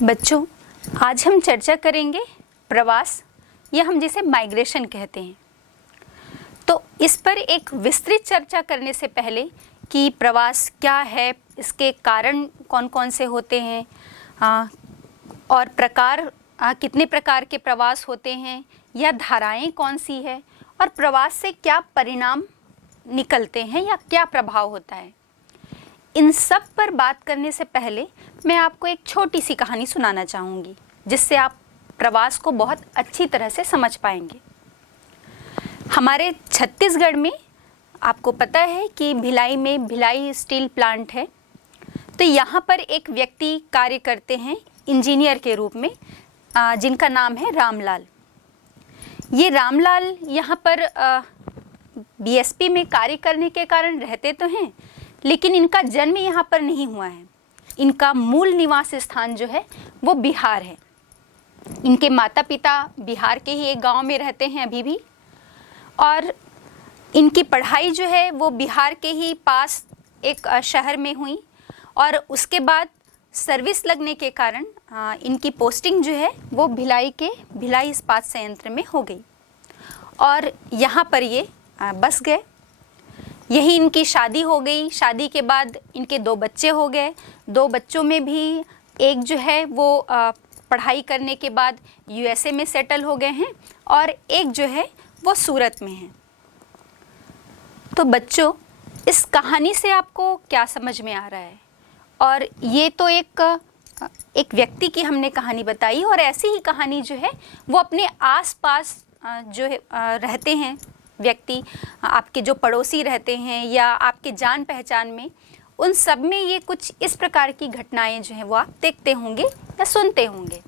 बच्चों, आज हम चर्चा करेंगे प्रवास या हम जिसे माइग्रेशन कहते हैं। तो इस पर एक विस्तृत चर्चा करने से पहले कि प्रवास क्या है, इसके कारण कौन कौन से होते हैं और कितने प्रकार के प्रवास होते हैं या धाराएं कौन सी है और प्रवास से क्या परिणाम निकलते हैं या क्या प्रभाव होता है, इन सब पर बात करने से पहले मैं आपको एक छोटी सी कहानी सुनाना चाहूँगी जिससे आप प्रवास को बहुत अच्छी तरह से समझ पाएंगे। हमारे छत्तीसगढ़ में आपको पता है कि भिलाई में भिलाई स्टील प्लांट है। तो यहाँ पर एक व्यक्ति कार्य करते हैं इंजीनियर के रूप में, जिनका नाम है रामलाल। ये रामलाल यहाँ पर बीएसपी में कार्य करने के कारण रहते तो हैं, लेकिन इनका जन्म यहाँ पर नहीं हुआ है। इनका मूल निवास स्थान जो है वो बिहार है। इनके माता पिता बिहार के ही एक गांव में रहते हैं अभी भी, और इनकी पढ़ाई जो है वो बिहार के ही पास एक शहर में हुई और उसके बाद सर्विस लगने के कारण इनकी पोस्टिंग जो है वो भिलाई इस्पात संयंत्र में हो गई और यहाँ पर ये बस गए। यही इनकी शादी हो गई। शादी के बाद इनके 2 बच्चे हो गए। 2 बच्चों में भी एक जो है वो पढ़ाई करने के बाद यूएसए में सेटल हो गए हैं और एक जो है वो सूरत में है। तो बच्चों, इस कहानी से आपको क्या समझ में आ रहा है? और ये तो एक व्यक्ति की हमने कहानी बताई और ऐसी ही कहानी जो है वो अपने आसपास जो है रहते हैं व्यक्ति, आपके जो पड़ोसी रहते हैं या आपके जान पहचान में, उन सब में ये कुछ इस प्रकार की घटनाएं जो हैं वो आप देखते होंगे या सुनते होंगे।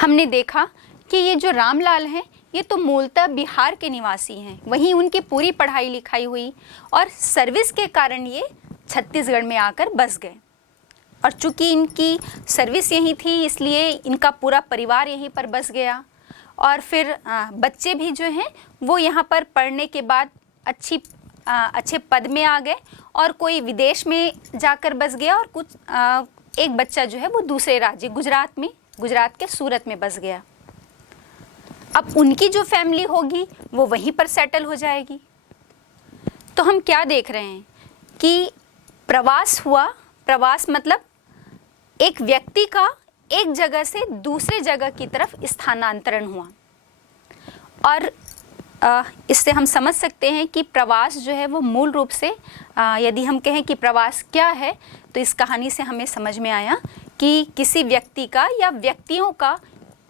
हमने देखा कि ये जो रामलाल हैं ये तो मूलतः बिहार के निवासी हैं, वहीं उनकी पूरी पढ़ाई लिखाई हुई और सर्विस के कारण ये छत्तीसगढ़ में आकर बस गए। और चूँकि इनकी सर्विस यहीं थी इसलिए इनका पूरा परिवार यहीं पर बस गया और फिर बच्चे भी जो हैं वो यहाँ पर पढ़ने के बाद अच्छे पद में आ गए और कोई विदेश में जाकर बस गया और एक बच्चा जो है वो दूसरे राज्य गुजरात के सूरत में बस गया। अब उनकी जो फैमिली होगी वो वहीं पर सेटल हो जाएगी। तो हम क्या देख रहे हैं कि प्रवास हुआ। प्रवास मतलब एक व्यक्ति का एक जगह से दूसरे जगह की तरफ स्थानांतरण हुआ। और इससे हम समझ सकते हैं कि प्रवास जो है वो मूल रूप से यदि हम कहें कि प्रवास क्या है, तो इस कहानी से हमें समझ में आया कि किसी व्यक्ति का या व्यक्तियों का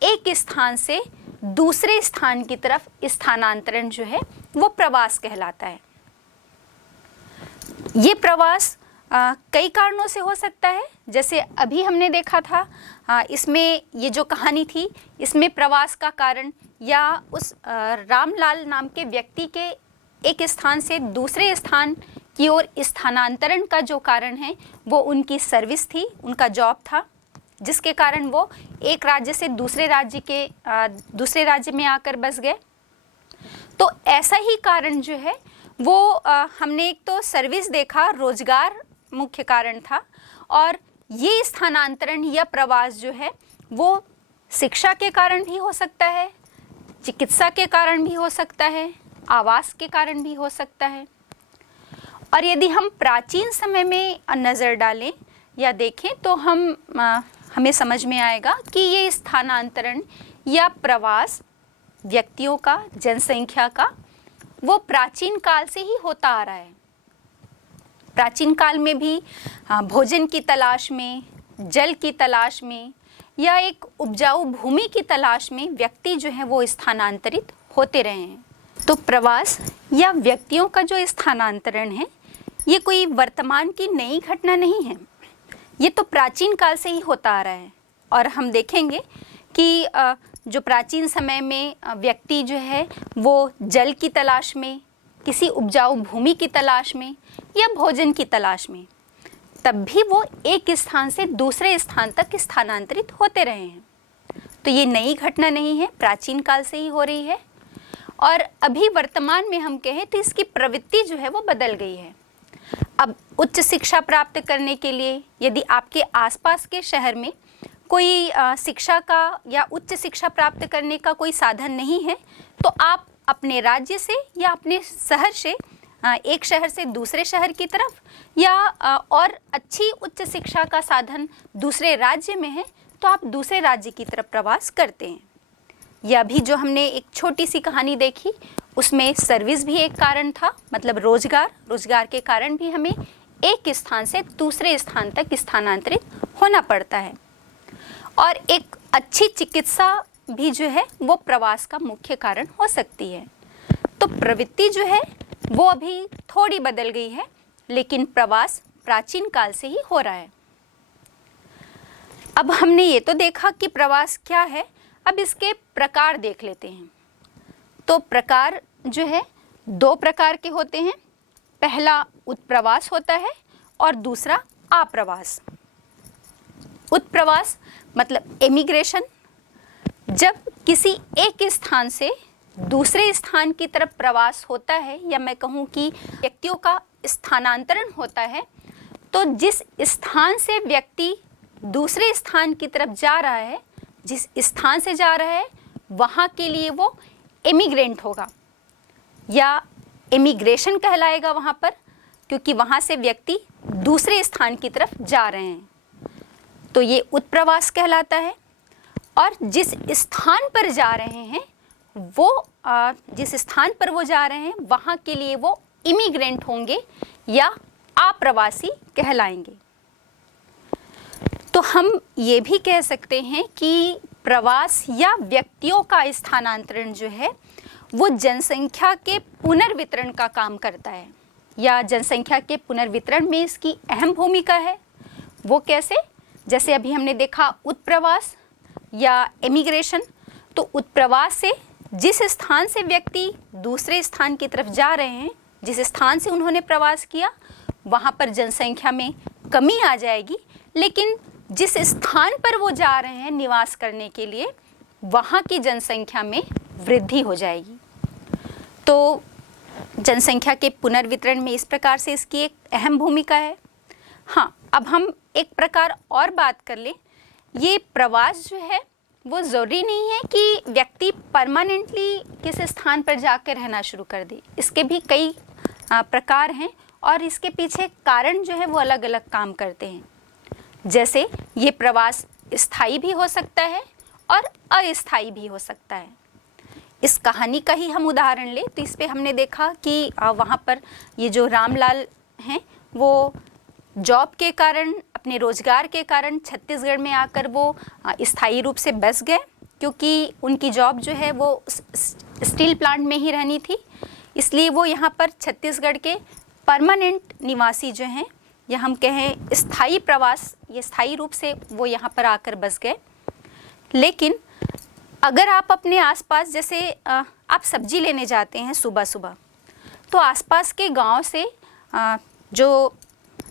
एक स्थान से दूसरे स्थान की तरफ स्थानांतरण जो है वो प्रवास कहलाता है। ये प्रवास कई कारणों से हो सकता है। जैसे अभी हमने देखा था, इसमें ये जो कहानी थी इसमें प्रवास का कारण या उस रामलाल नाम के व्यक्ति के एक स्थान से दूसरे स्थान की ओर स्थानांतरण का जो कारण है वो उनकी सर्विस थी, उनका जॉब था, जिसके कारण वो एक राज्य से दूसरे राज्य में आकर बस गए। तो ऐसा ही कारण जो है वो हमने एक तो सर्विस देखा, रोजगार मुख्य कारण था, और ये स्थानांतरण या प्रवास जो है वो शिक्षा के कारण भी हो सकता है, चिकित्सा के कारण भी हो सकता है, आवास के कारण भी हो सकता है। और यदि हम प्राचीन समय में नज़र डालें या देखें तो हमें समझ में आएगा कि ये स्थानांतरण या प्रवास व्यक्तियों का, जनसंख्या का, वो प्राचीन काल से ही होता आ रहा है। प्राचीन काल में भी भोजन की तलाश में, जल की तलाश में या एक उपजाऊ भूमि की तलाश में व्यक्ति जो है वो स्थानांतरित होते रहे हैं। तो प्रवास या व्यक्तियों का जो स्थानांतरण है ये कोई वर्तमान की नई घटना नहीं है, ये तो प्राचीन काल से ही होता आ रहा है। और हम देखेंगे कि जो प्राचीन समय में व्यक्ति जो है वो जल की तलाश में, किसी उपजाऊ भूमि की तलाश में या भोजन की तलाश में, तब भी वो एक स्थान से दूसरे स्थान तक स्थानांतरित होते रहे हैं। तो ये नई घटना नहीं है, प्राचीन काल से ही हो रही है। और अभी वर्तमान में हम कहें तो इसकी प्रवृत्ति जो है वो बदल गई है। अब उच्च शिक्षा प्राप्त करने के लिए यदि आपके आसपास के शहर में कोई शिक्षा का या उच्च शिक्षा प्राप्त करने का कोई साधन नहीं है, तो आप अपने राज्य से या अपने शहर से एक शहर से दूसरे शहर की तरफ, या और अच्छी उच्च शिक्षा का साधन दूसरे राज्य में है तो आप दूसरे राज्य की तरफ प्रवास करते हैं। या अभी जो हमने एक छोटी सी कहानी देखी उसमें सर्विस भी एक कारण था, मतलब रोजगार के कारण भी हमें एक स्थान से दूसरे स्थान तक स्थानांतरित होना पड़ता है। और एक अच्छी चिकित्सा भी जो है वो प्रवास का मुख्य कारण हो सकती है। तो प्रवृत्ति जो है वो अभी थोड़ी बदल गई है, लेकिन प्रवास प्राचीन काल से ही हो रहा है। अब हमने ये तो देखा कि प्रवास क्या है, अब इसके प्रकार देख लेते हैं। तो प्रकार जो है 2 प्रकार के होते हैं। पहला उत्प्रवास होता है और दूसरा आप्रवास। उत्प्रवास मतलब एमिग्रेशन, जब किसी एक स्थान से दूसरे स्थान की तरफ प्रवास होता है, या मैं कहूँ कि व्यक्तियों का स्थानांतरण होता है, तो जिस स्थान से व्यक्ति दूसरे स्थान की तरफ जा रहा है, जिस स्थान से जा रहा है वहाँ के लिए वो एमिग्रेंट होगा या एमिग्रेशन कहलाएगा वहाँ पर, क्योंकि वहाँ से व्यक्ति दूसरे स्थान की तरफ जा रहे हैं, तो ये उत्प्रवास कहलाता है। और जिस स्थान पर जा रहे हैं वो जिस स्थान पर वो जा रहे हैं वहाँ के लिए वो इमिग्रेंट होंगे या आप्रवासी कहलाएंगे। तो हम ये भी कह सकते हैं कि प्रवास या व्यक्तियों का स्थानांतरण जो है वो जनसंख्या के पुनर्वितरण का काम करता है, या जनसंख्या के पुनर्वितरण में इसकी अहम भूमिका है। वो कैसे? जैसे अभी हमने देखा उत्प्रवास या एमिग्रेशन, तो उत्प्रवास से जिस स्थान से व्यक्ति दूसरे स्थान की तरफ जा रहे हैं, जिस स्थान से उन्होंने प्रवास किया वहाँ पर जनसंख्या में कमी आ जाएगी, लेकिन जिस स्थान पर वो जा रहे हैं निवास करने के लिए वहाँ की जनसंख्या में वृद्धि हो जाएगी। तो जनसंख्या के पुनर्वितरण में इस प्रकार से इसकी एक अहम भूमिका है। हाँ, अब हम एक प्रकार और बात कर लें। ये प्रवास जो है वो ज़रूरी नहीं है कि व्यक्ति परमानेंटली किस स्थान पर जाकर रहना शुरू कर दे, इसके भी कई प्रकार हैं और इसके पीछे कारण जो है वो अलग अलग काम करते हैं। जैसे ये प्रवास स्थायी भी हो सकता है और अस्थायी भी हो सकता है। इस कहानी का ही हम उदाहरण लें तो इस पे हमने देखा कि वहाँ पर ये जो रामलाल हैं वो जॉब के कारण, अपने रोजगार के कारण छत्तीसगढ़ में आकर वो स्थायी रूप से बस गए, क्योंकि उनकी जॉब जो है वो स्टील प्लांट में ही रहनी थी, इसलिए वो यहाँ पर छत्तीसगढ़ के परमानेंट निवासी जो हैं, या हम कहें स्थायी प्रवास, ये स्थायी रूप से वो यहाँ पर आकर बस गए। लेकिन अगर आप अपने आसपास, जैसे आप सब्जी लेने जाते हैं सुबह सुबह, तो आसपास के गांव से जो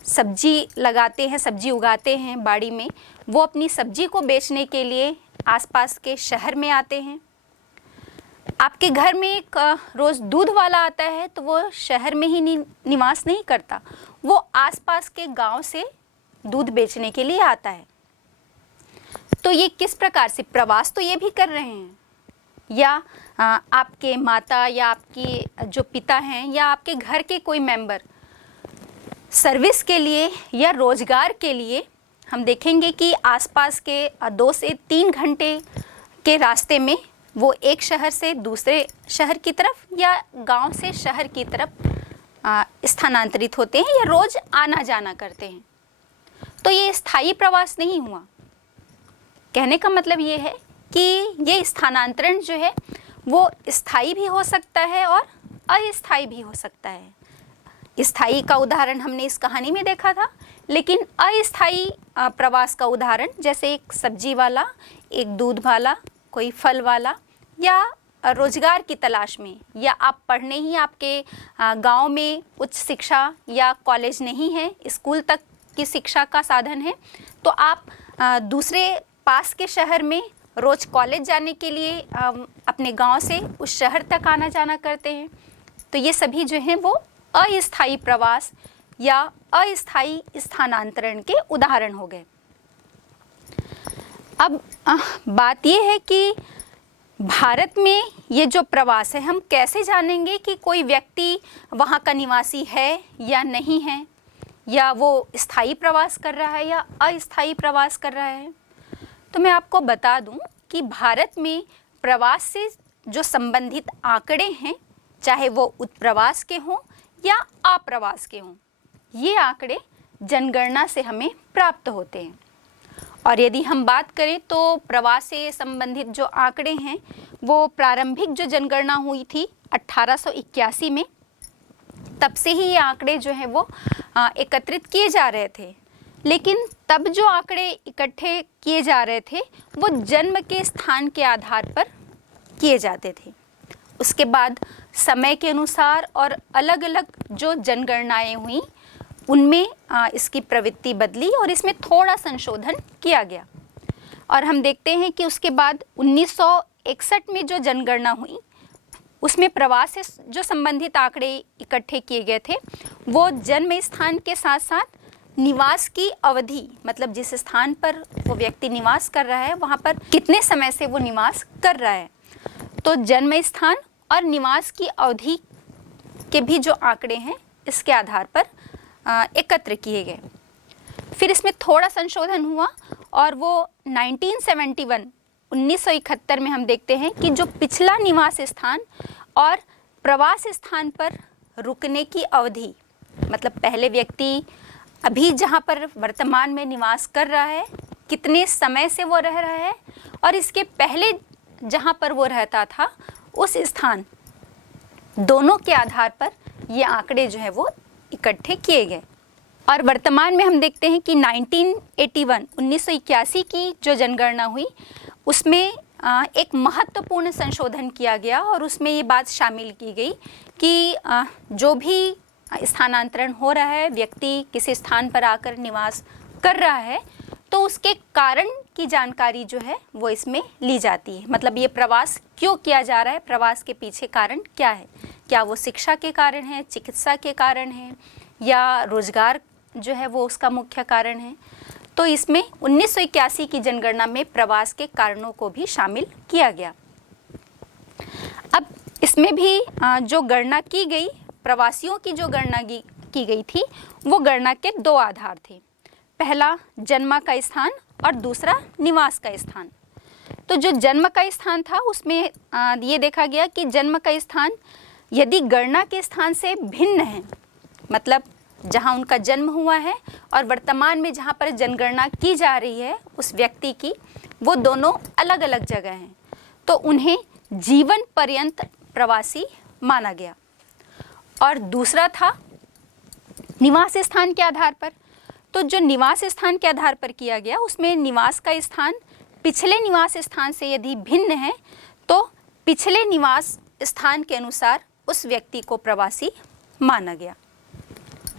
सब्जी लगाते हैं, सब्जी उगाते हैं बाड़ी में, वो अपनी सब्जी को बेचने के लिए आसपास के शहर में आते हैं। आपके घर में एक रोज़ दूध वाला आता है तो वो शहर में ही निवास नहीं करता, वो आसपास के गांव से दूध बेचने के लिए आता है। तो ये किस प्रकार से प्रवास तो ये भी कर रहे हैं। या आपके माता या आपकी जो पिता हैं या आपके घर के कोई मेंबर सर्विस के लिए या रोजगार के लिए, हम देखेंगे कि आसपास के 2 से 3 घंटे के रास्ते में वो एक शहर से दूसरे शहर की तरफ या गांव से शहर की तरफ स्थानांतरित होते हैं या रोज आना जाना करते हैं। तो ये स्थायी प्रवास नहीं हुआ। कहने का मतलब ये है कि ये स्थानांतरण जो है वो स्थायी भी हो सकता है और अस्थायी भी हो सकता है। स्थायी का उदाहरण हमने इस कहानी में देखा था, लेकिन अस्थायी प्रवास का उदाहरण जैसे एक सब्जी वाला, एक दूध वाला, कोई फल वाला, या रोजगार की तलाश में, या आप पढ़ने ही आपके गांव में उच्च शिक्षा या कॉलेज नहीं है, स्कूल तक की शिक्षा का साधन है, तो आप दूसरे पास के शहर में रोज कॉलेज जाने के लिए अपने गांव से उस शहर तक आना जाना करते हैं। तो ये सभी जो हैं वो अस्थायी प्रवास या अस्थायी स्थानांतरण के उदाहरण हो गए। अब बात ये है कि भारत में ये जो प्रवास है, हम कैसे जानेंगे कि कोई व्यक्ति वहाँ का निवासी है या नहीं है, या वो स्थायी प्रवास कर रहा है या अस्थायी प्रवास कर रहा है। तो मैं आपको बता दूं कि भारत में प्रवास से जो संबंधित आंकड़े हैं, चाहे वो उत्प्रवास के हों या अप्रवास के हों, ये आंकड़े जनगणना से हमें प्राप्त होते हैं। और यदि हम बात करें तो प्रवास से संबंधित जो आंकड़े हैं वो प्रारंभिक जो जनगणना हुई थी 1881 में, तब से ही ये आंकड़े जो हैं वो एकत्रित किए जा रहे थे। लेकिन तब जो आंकड़े इकट्ठे किए जा रहे थे वो जन्म के स्थान के आधार पर किए जाते थे। उसके बाद समय के अनुसार और अलग अलग जो जनगणनाएं हुई उनमें इसकी प्रवृत्ति बदली और इसमें थोड़ा संशोधन किया गया। और हम देखते हैं कि उसके बाद 1961 में जो जनगणना हुई उसमें प्रवास से जो संबंधित आंकड़े इकट्ठे किए गए थे वो जन्म स्थान के साथ साथ निवास की अवधि, मतलब जिस स्थान पर वो व्यक्ति निवास कर रहा है वहाँ पर कितने समय से वो निवास कर रहा है, तो जन्म स्थान और निवास की अवधि के भी जो आंकड़े हैं इसके आधार पर एकत्र किए गए। फिर इसमें थोड़ा संशोधन हुआ और वो 1971 में हम देखते हैं कि जो पिछला निवास स्थान और प्रवास स्थान पर रुकने की अवधि, मतलब पहले व्यक्ति अभी जहाँ पर वर्तमान में निवास कर रहा है कितने समय से वो रह रहा है, और इसके पहले जहाँ पर वो रहता था उस स्थान, दोनों के आधार पर ये आंकड़े जो है वो इकट्ठे किए गए। और वर्तमान में हम देखते हैं कि 1981 की जो जनगणना हुई उसमें एक महत्वपूर्ण संशोधन किया गया और उसमें ये बात शामिल की गई कि जो भी स्थानांतरण हो रहा है, व्यक्ति किसी स्थान पर आकर निवास कर रहा है, तो उसके कारण की जानकारी जो है वो इसमें ली जाती है। मतलब ये प्रवास क्यों किया जा रहा है, प्रवास के पीछे कारण क्या है, क्या वो शिक्षा के कारण है, चिकित्सा के कारण है, या रोजगार जो है वो उसका मुख्य कारण है। तो इसमें 1981 की जनगणना में प्रवास के कारणों को भी शामिल किया गया। अब इसमें भी जो गणना की गई, प्रवासियों की जो गणना की गई थी वो गणना के दो आधार थे। पहला जन्म का स्थान और दूसरा निवास का स्थान। तो जो जन्म का स्थान था उसमें ये देखा गया कि जन्म का स्थान यदि गणना के स्थान से भिन्न है, मतलब जहां उनका जन्म हुआ है और वर्तमान में जहां पर जनगणना की जा रही है उस व्यक्ति की, वो दोनों अलग अलग जगह हैं, तो उन्हें जीवन पर्यंत प्रवासी माना गया। और दूसरा था निवास स्थान के आधार पर। तो जो निवास स्थान के आधार पर किया गया उसमें निवास का स्थान पिछले निवास स्थान से यदि भिन्न है तो पिछले निवास स्थान के अनुसार उस व्यक्ति को प्रवासी माना गया।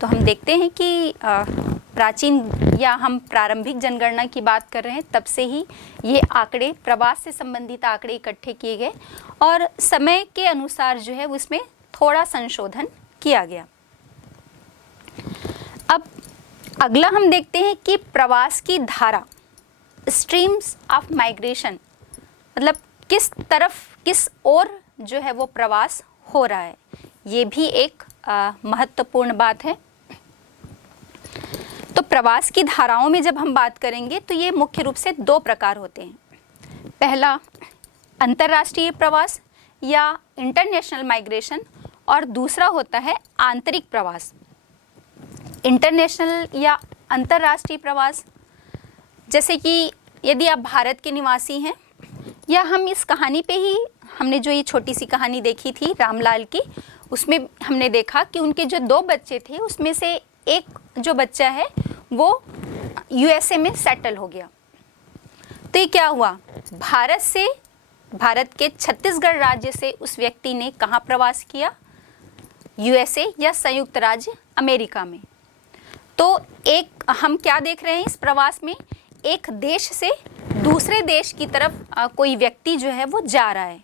तो हम देखते हैं कि प्राचीन या हम प्रारंभिक जनगणना की बात कर रहे हैं, तब से ही ये आंकड़े, प्रवास से संबंधित आंकड़े इकट्ठे किए गए और समय के अनुसार जो है उसमें थोड़ा संशोधन किया गया। अब अगला हम देखते हैं कि प्रवास की धारा, स्ट्रीम्स ऑफ माइग्रेशन, मतलब किस तरफ, किस ओर जो है वो प्रवास हो रहा है, ये भी एक महत्वपूर्ण बात है। तो प्रवास की धाराओं में जब हम बात करेंगे तो ये मुख्य रूप से दो प्रकार होते हैं। पहला अंतर्राष्ट्रीय प्रवास या इंटरनेशनल माइग्रेशन, और दूसरा होता है आंतरिक प्रवास। इंटरनेशनल या अंतर्राष्ट्रीय प्रवास, जैसे कि यदि आप भारत के निवासी हैं, या हम इस कहानी पे ही, हमने जो ये छोटी सी कहानी देखी थी रामलाल की, उसमें हमने देखा कि उनके जो दो बच्चे थे उसमें से एक जो बच्चा है वो यूएसए में सेटल हो गया। तो ये क्या हुआ, भारत के छत्तीसगढ़ राज्य से उस व्यक्ति ने कहाँ प्रवास किया, यूएसए या संयुक्त राज्य अमेरिका में। तो एक हम क्या देख रहे हैं इस प्रवास में, एक देश से दूसरे देश की तरफ कोई व्यक्ति जो है वो जा रहा है।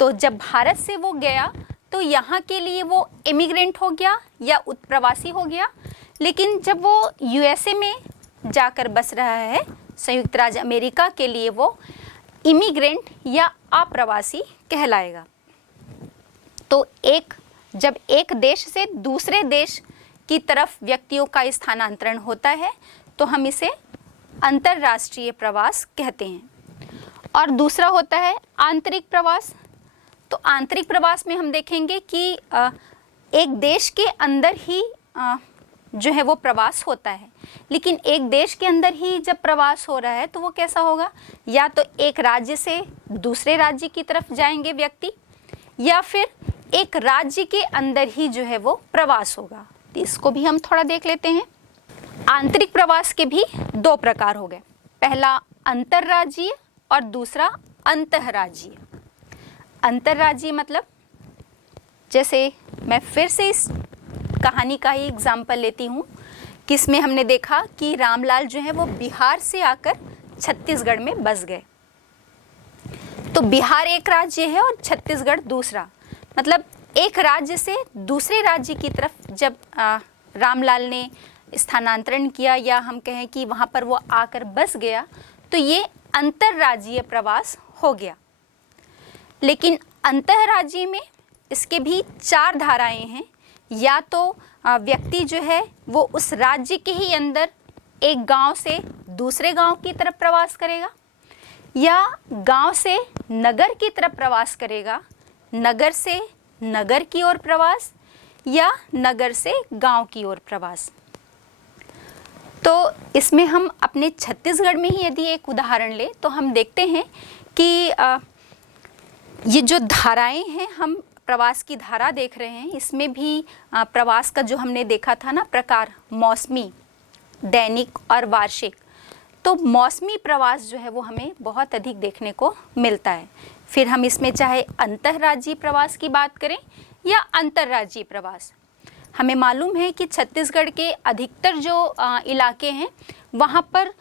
तो जब भारत से वो गया तो यहाँ के लिए वो इमिग्रेंट हो गया या उत्प्रवासी हो गया, लेकिन जब वो यूएसए में जाकर बस रहा है संयुक्त राज्य अमेरिका के लिए वो इमिग्रेंट या अप्रवासी कहलाएगा। तो जब एक देश से दूसरे देश की तरफ व्यक्तियों का स्थानांतरण होता है तो हम इसे अंतर्राष्ट्रीय प्रवास कहते हैं। और दूसरा होता है आंतरिक प्रवास। तो आंतरिक प्रवास में हम देखेंगे कि एक देश के अंदर ही जो है वो प्रवास होता है, लेकिन एक देश के अंदर ही जब प्रवास हो रहा है तो वो कैसा होगा, या तो एक राज्य से दूसरे राज्य की तरफ जाएंगे व्यक्ति, या फिर एक राज्य के अंदर ही जो है वो प्रवास होगा। तो इसको भी हम थोड़ा देख लेते हैं। आंतरिक प्रवास के भी दो प्रकार हो गए, पहला अंतर्राज्यीय और दूसरा अंतर्राज्यीय। अंतर्राज्यीय मतलब, जैसे मैं फिर से इस कहानी का ही एग्जाम्पल लेती हूँ कि इसमें हमने देखा कि रामलाल जो है वो बिहार से आकर छत्तीसगढ़ में बस गए। तो बिहार एक राज्य है और छत्तीसगढ़ दूसरा, मतलब एक राज्य से दूसरे राज्य की तरफ जब रामलाल ने स्थानांतरण किया, या हम कहें कि वहाँ पर वो आकर बस गया, तो ये अंतर्राज्यीय प्रवास हो गया। लेकिन अंतर्राज्यीय में इसके भी 4 धाराएं हैं। या तो व्यक्ति जो है वो उस राज्य के ही अंदर एक गांव से दूसरे गांव की तरफ प्रवास करेगा, या गांव से नगर की तरफ प्रवास करेगा, नगर से नगर की ओर प्रवास, या नगर से गांव की ओर प्रवास। तो इसमें हम अपने छत्तीसगढ़ में ही यदि एक उदाहरण लें तो हम देखते हैं कि ये जो धाराएं हैं, हम प्रवास की धारा देख रहे हैं, इसमें भी प्रवास का जो हमने देखा था ना प्रकार, मौसमी, दैनिक और वार्षिक। तो मौसमी प्रवास जो है वो हमें बहुत अधिक देखने को मिलता है। फिर हम इसमें चाहे अंतर्राज्यीय प्रवास की बात करें या अंतर्राज्यीय प्रवास, हमें मालूम है कि छत्तीसगढ़ के अधिकतर जो इलाके हैं वहाँ पर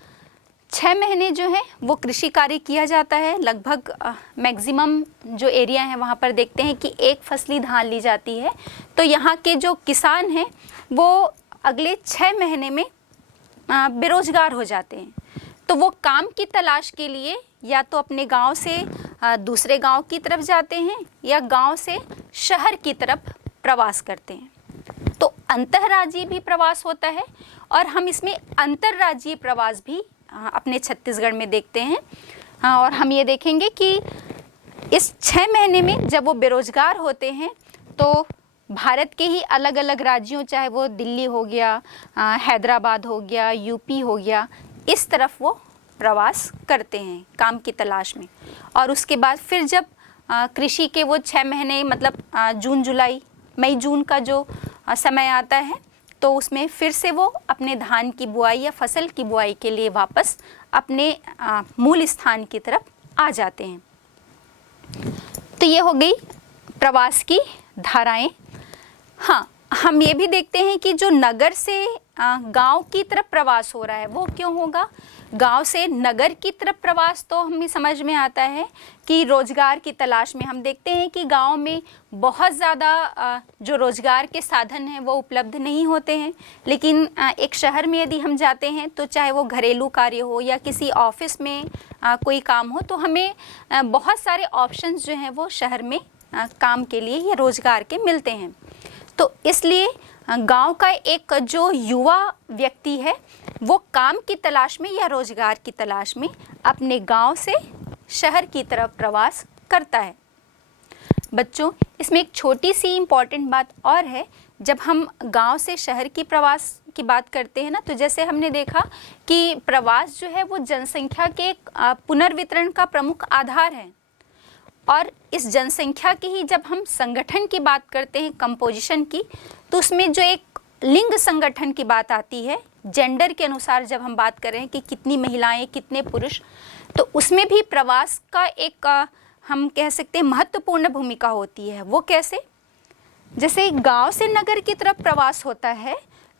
6 महीने जो है वो कृषि कार्य किया जाता है। लगभग मैक्सिमम जो एरिया है वहाँ पर देखते हैं कि एक फसली धान ली जाती है। तो यहाँ के जो किसान हैं वो अगले 6 महीने में बेरोजगार हो जाते हैं। तो वो काम की तलाश के लिए या तो अपने गांव से दूसरे गांव की तरफ जाते हैं या गांव से शहर की तरफ प्रवास करते हैं। तो अंतर्राज्यीय भी प्रवास होता है और हम इसमें अंतर्राज्यीय प्रवास भी अपने छत्तीसगढ़ में देखते हैं। और हम ये देखेंगे कि इस 6 महीने में जब वो बेरोजगार होते हैं तो भारत के ही अलग अलग राज्यों, चाहे वो दिल्ली हो गया, हैदराबाद हो गया, यूपी हो गया, इस तरफ वो प्रवास करते हैं काम की तलाश में। और उसके बाद फिर जब कृषि के वो 6 महीने मतलब जून जुलाई मई जून का जो समय आता है तो उसमें फिर से वो अपने धान की बुआई या फसल की बुआई के लिए वापस अपने मूल स्थान की तरफ आ जाते हैं। तो ये हो गई प्रवास की धाराएं। हाँ, हम ये भी देखते हैं कि जो नगर से गांव की तरफ प्रवास हो रहा है वो क्यों होगा। गांव से नगर की तरफ प्रवास तो हमें समझ में आता है कि रोजगार की तलाश में। हम देखते हैं कि गांव में बहुत ज़्यादा जो रोजगार के साधन हैं वो उपलब्ध नहीं होते हैं, लेकिन एक शहर में यदि हम जाते हैं तो चाहे वो घरेलू कार्य हो या किसी ऑफिस में कोई काम हो, तो हमें बहुत सारे ऑप्शंस जो हैं वो शहर में काम के लिए या रोजगार के मिलते हैं। तो इसलिए गांव का एक जो युवा व्यक्ति है वो काम की तलाश में या रोजगार की तलाश में अपने गांव से शहर की तरफ प्रवास करता है। बच्चों, इसमें एक छोटी सी इम्पॉर्टेंट बात और है। जब हम गांव से शहर की प्रवास की बात करते हैं ना, तो जैसे हमने देखा कि प्रवास जो है वो जनसंख्या के पुनर्वितरण का प्रमुख आधार है। और इस जनसंख्या की ही जब हम संगठन की बात करते हैं, कंपोजिशन की, तो उसमें जो एक लिंग संगठन की बात आती है, जेंडर के अनुसार जब हम बात करें कि कितनी महिलाएं कितने पुरुष, तो उसमें भी प्रवास का एक हम कह सकते हैं महत्वपूर्ण भूमिका होती है। वो कैसे? जैसे गांव से नगर की तरफ प्रवास होता है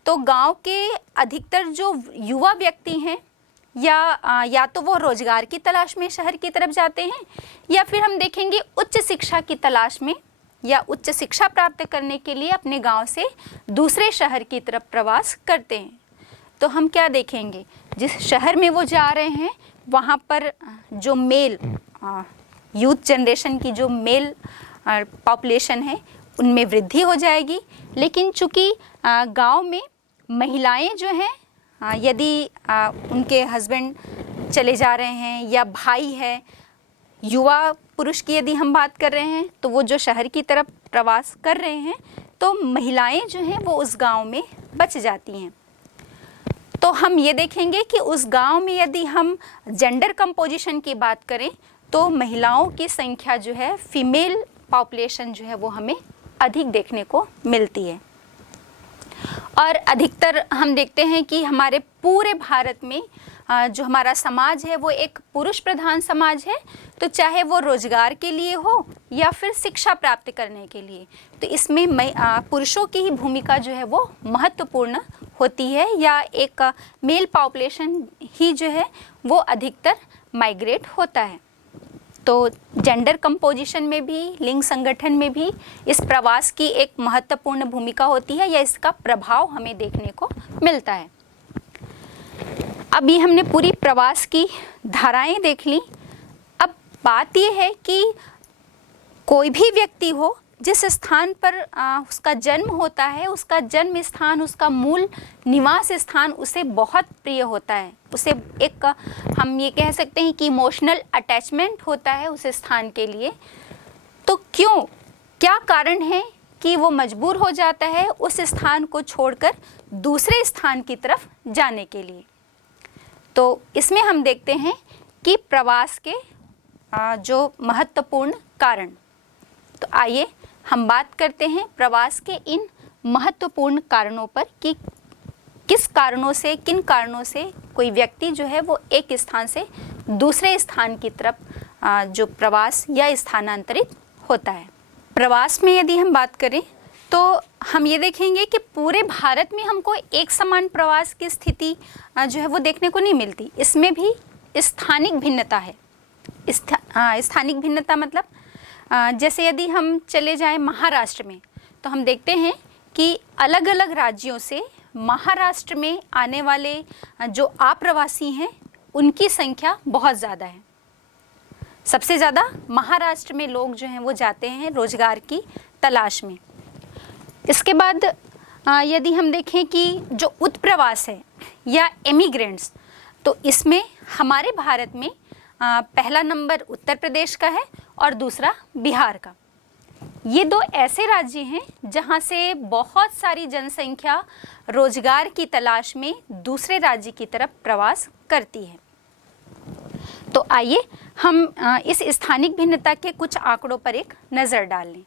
तो गांव के अधिकतर जो युवा व्यक्ति हैं या तो वो रोजगार की तलाश में शहर की तरफ जाते हैं, या फिर हम देखेंगे उच्च शिक्षा की तलाश में या उच्च शिक्षा प्राप्त करने के लिए अपने गांव से दूसरे शहर की तरफ प्रवास करते हैं। तो हम क्या देखेंगे, जिस शहर में वो जा रहे हैं वहाँ पर जो मेल यूथ जनरेशन की जो मेल पॉपुलेशन है उनमें वृद्धि हो जाएगी। लेकिन चूँकि गांव में महिलाएं जो हैं, यदि उनके हस्बैंड चले जा रहे हैं या भाई है, युवा पुरुष की यदि हम बात कर रहे हैं, तो वो जो शहर की तरफ प्रवास कर रहे हैं, तो महिलाएं जो हैं वो उस गांव में बच जाती हैं। तो हम ये देखेंगे कि उस गांव में यदि हम जेंडर कंपोजिशन की बात करें तो महिलाओं की संख्या जो है, फीमेल पॉपुलेशन जो है वो हमें अधिक देखने को मिलती है। और अधिकतर हम देखते हैं कि हमारे पूरे भारत में जो हमारा समाज है वो एक पुरुष प्रधान समाज है, तो चाहे वो रोजगार के लिए हो या फिर शिक्षा प्राप्त करने के लिए, तो इसमें पुरुषों की ही भूमिका जो है वो महत्वपूर्ण होती है, या एक मेल पॉपुलेशन ही जो है वो अधिकतर माइग्रेट होता है। तो जेंडर कंपोजिशन में भी, लिंग संगठन में भी इस प्रवास की एक महत्वपूर्ण भूमिका होती है, या इसका प्रभाव हमें देखने को मिलता है। अभी हमने पूरी प्रवास की धाराएं देख ली। अब बात यह है कि कोई भी व्यक्ति हो, जिस स्थान पर उसका जन्म होता है, उसका जन्म स्थान, उसका मूल निवास स्थान उसे बहुत प्रिय होता है, उसे एक हम ये कह सकते हैं कि इमोशनल अटैचमेंट होता है उस स्थान के लिए। तो क्या कारण है कि वो मजबूर हो जाता है उस स्थान को छोड़कर दूसरे स्थान की तरफ जाने के लिए? तो इसमें हम देखते हैं कि प्रवास के जो महत्वपूर्ण कारण। तो आइए हम बात करते हैं प्रवास के इन महत्वपूर्ण कारणों पर कि किन कारणों से कोई व्यक्ति जो है वो एक स्थान से दूसरे स्थान की तरफ जो प्रवास या स्थानांतरित होता है। प्रवास में यदि हम बात करें तो हम ये देखेंगे कि पूरे भारत में हमको एक समान प्रवास की स्थिति जो है वो देखने को नहीं मिलती। इसमें भी स्थानिक भिन्नता है। स्थानिक भिन्नता मतलब जैसे यदि हम चले जाएं महाराष्ट्र में, तो हम देखते हैं कि अलग अलग राज्यों से महाराष्ट्र में आने वाले जो आप्रवासी हैं उनकी संख्या बहुत ज़्यादा है। सबसे ज़्यादा महाराष्ट्र में लोग जो हैं वो जाते हैं रोजगार की तलाश में। इसके बाद यदि हम देखें कि जो उत्प्रवास है या एमिग्रेंट्स, तो इसमें हमारे भारत में पहला नंबर उत्तर प्रदेश का है और दूसरा बिहार का। ये दो ऐसे राज्य हैं जहां से बहुत सारी जनसंख्या रोजगार की तलाश में दूसरे राज्य की तरफ प्रवास करती है। तो आइए हम इस स्थानिक भिन्नता के कुछ आंकड़ों पर एक नज़र डाल लें।